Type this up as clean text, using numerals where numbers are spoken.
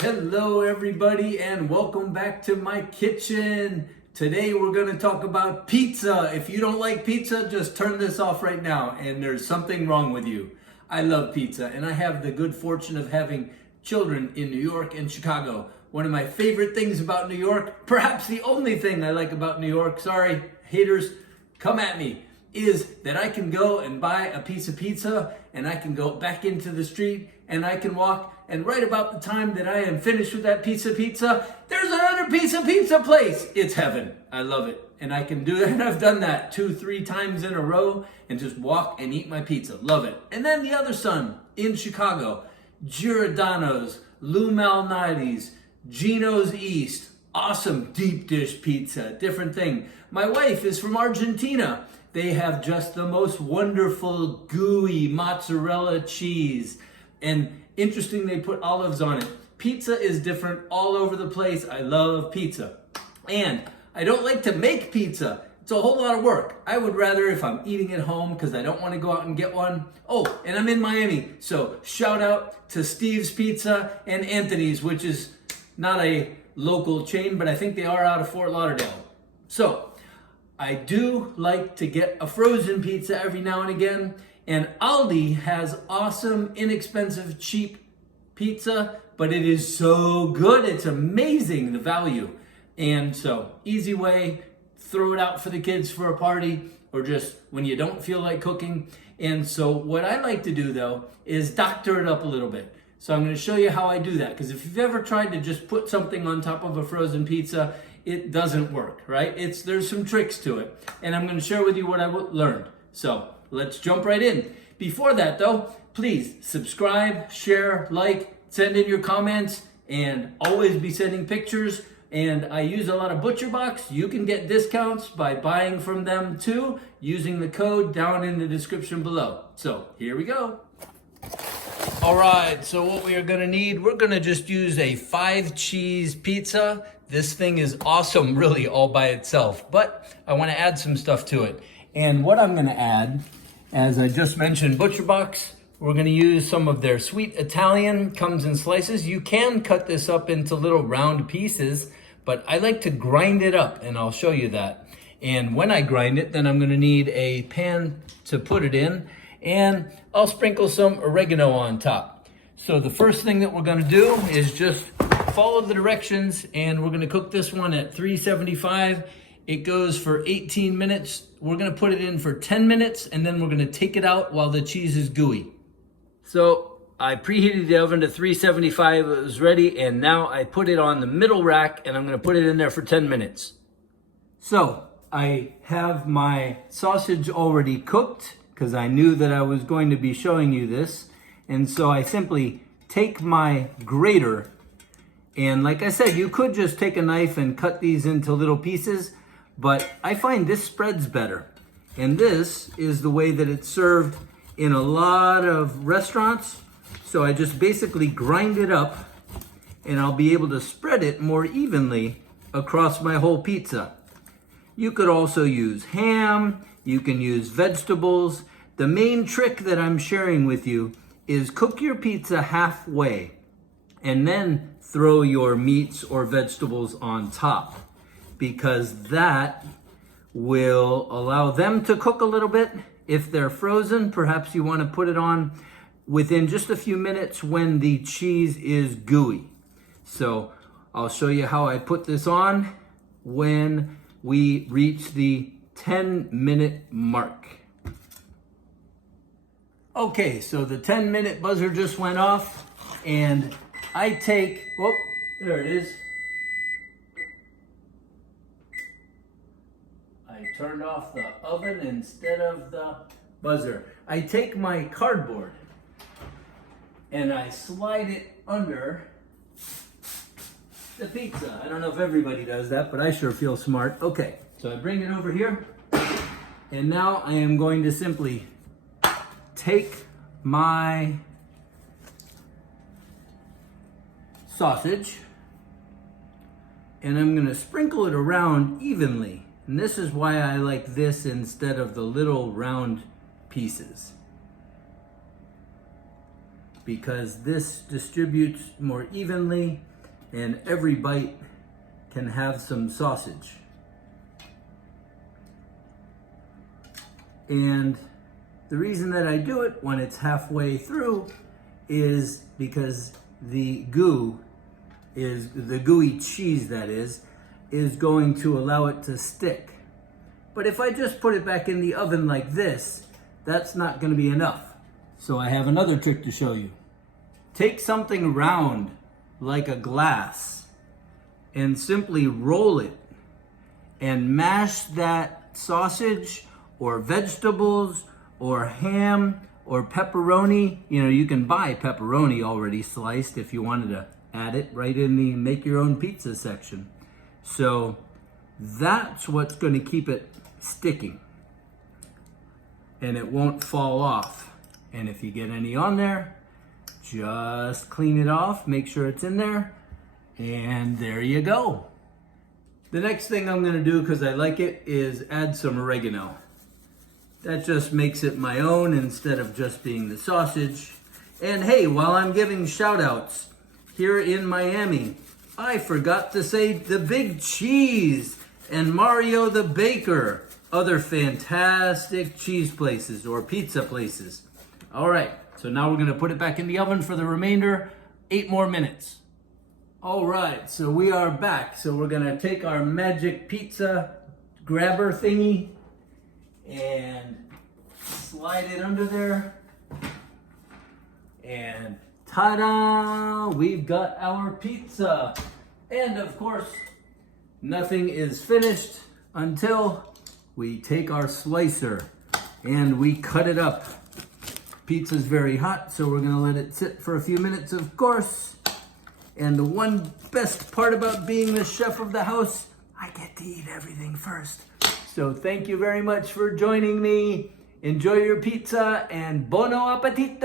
Hello everybody and welcome back to my kitchen. Today we're going to talk about pizza. If you don't like pizza, just turn this off right now and there's something wrong with you. I love pizza and I have the good fortune of having children in New York and Chicago. One of my favorite things about New York, perhaps the only thing I like about New York, sorry haters, come at me, is that I can go and buy a piece of pizza and I can go back into the street and I can walk, and right about the time that I am finished with that piece of pizza, there's another piece of pizza place. It's heaven. I love it. And I can do it, and I've done that 2-3 times in a row and just walk and eat my pizza. Love it. And then the other son in Chicago, Giordano's, Lou Malnati's, Gino's East, awesome deep dish pizza, different thing. My wife is from Argentina. They have just the most wonderful gooey mozzarella cheese. And interesting, they put olives on it. Pizza is different all over the place. I love pizza. And I don't like to make pizza. It's a whole lot of work. I would rather if I'm eating at home because I don't want to go out and get one. Oh, and I'm in Miami. So shout out to Steve's Pizza and Anthony's, which is not a local chain, but I think they are out of Fort Lauderdale. So I do like to get a frozen pizza every now and again. And Aldi has awesome, inexpensive, cheap pizza, but it is so good. It's amazing, the value. And so, easy way, throw it out for the kids for a party or just when you don't feel like cooking. And so what I like to do though is doctor it up a little bit. So I'm going to show you how I do that, because if you've ever tried to just put something on top of a frozen pizza, it doesn't work, right? There's some tricks to it. And I'm going to share with you what I learned. So let's jump right in. Before that though, please subscribe, share, like, send in your comments, and always be sending pictures. And I use a lot of ButcherBox. You can get discounts by buying from them too, using the code down in the description below. So here we go. All right, so what we are gonna need, we're gonna just use a 5-cheese pizza. This thing is awesome, really, all by itself, but I wanna add some stuff to it. And what I'm gonna add, as I just mentioned, ButcherBox, we're gonna use some of their sweet Italian, comes in slices. You can cut this up into little round pieces, but I like to grind it up, and I'll show you that. And when I grind it, then I'm gonna need a pan to put it in, and I'll sprinkle some oregano on top. So the first thing that we're gonna do is just follow the directions, and we're gonna cook this one at 375. It goes for 18 minutes. We're gonna put it in for 10 minutes, and then we're gonna take it out while the cheese is gooey. So I preheated the oven to 375, it was ready, and now I put it on the middle rack, and I'm gonna put it in there for 10 minutes. So I have my sausage already cooked, because I knew that I was going to be showing you this. And so I simply take my grater, and like I said, you could just take a knife and cut these into little pieces, but I find this spreads better. And this is the way that it's served in a lot of restaurants. So I just basically grind it up, and I'll be able to spread it more evenly across my whole pizza. You could also use ham, you can use vegetables. The main trick that I'm sharing with you is cook your pizza halfway and then throw your meats or vegetables on top, because that will allow them to cook a little bit. If they're frozen, perhaps you want to put it on within just a few minutes when the cheese is gooey. So I'll show you how I put this on when we reach the 10-minute mark. Okay, so the 10-minute buzzer just went off, and I take, oh, there it is. I turned off the oven instead of the buzzer. I take my cardboard and I slide it under the pizza. I don't know if everybody does that, but I sure feel smart. Okay, so I bring it over here, and now I am going to simply take my sausage, and I'm gonna sprinkle it around evenly. And this is why I like this instead of the little round pieces. because this distributes more evenly and every bite can have some sausage. And the reason that I do it when it's halfway through is because the gooey cheese that is going to allow it to stick. But if I just put it back in the oven like this, that's not going to be enough. So I have another trick to show you. Take something round like a glass and simply roll it and mash that sausage or vegetables or ham or pepperoni. You know, you can buy pepperoni already sliced if you wanted to add it right in the make your own pizza section. So that's what's going to keep it sticking and it won't fall off. And if you get any on there, just clean it off, make sure it's in there, and there you go. The next thing I'm going to do, because I like it, is add some oregano. That just makes it my own instead of just being the sausage. And hey, while I'm giving shout outs, here in Miami, I forgot to say the Big Cheese and Mario the Baker, other fantastic cheese places or pizza places. All right, so now we're gonna put it back in the oven for the remainder, 8 more minutes. All right, so we are back. So we're gonna take our magic pizza grabber thingy and slide it under there. And ta-da! We've got our pizza. And of course, nothing is finished until we take our slicer and we cut it up. Pizza's very hot, so we're gonna let it sit for a few minutes, of course. And the one best part about being the chef of the house, I get to eat everything first. So thank you very much for joining me. Enjoy your pizza and buon appetito!